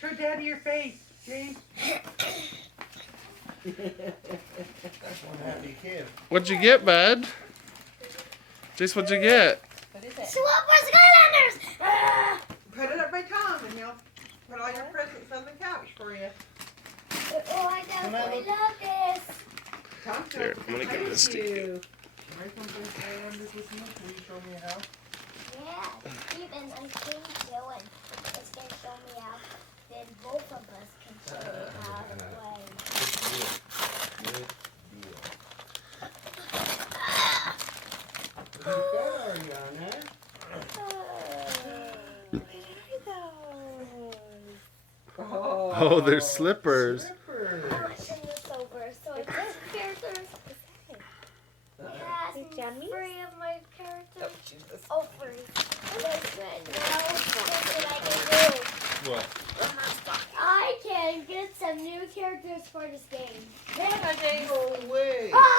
Show Daddy your face, Jace. That's one happy kid. What'd you get, bud? Jace, what'd you get? What is it? Swappers Skylanders! Put it up by Tom and he'll put all your presents on the couch for you. Oh, I love this. Tom's Here, I'm gonna get this to you. you. Can I come play Skylanders with you? Can you show me how? Yeah, Steven, I think Dylan is going to show me how. Then both of us can show me how to play. Good deal. Good deal. Are you on there? Oh, they're slippers. Slippers. I'm watching this over. So it's this characters. Yes, Jammies? 3 of my characters. Oh, Jesus. Oh, 3. Listen, now here's what I can do. What? I can get some new characters for this game. Hey, Jace. No way. Ah!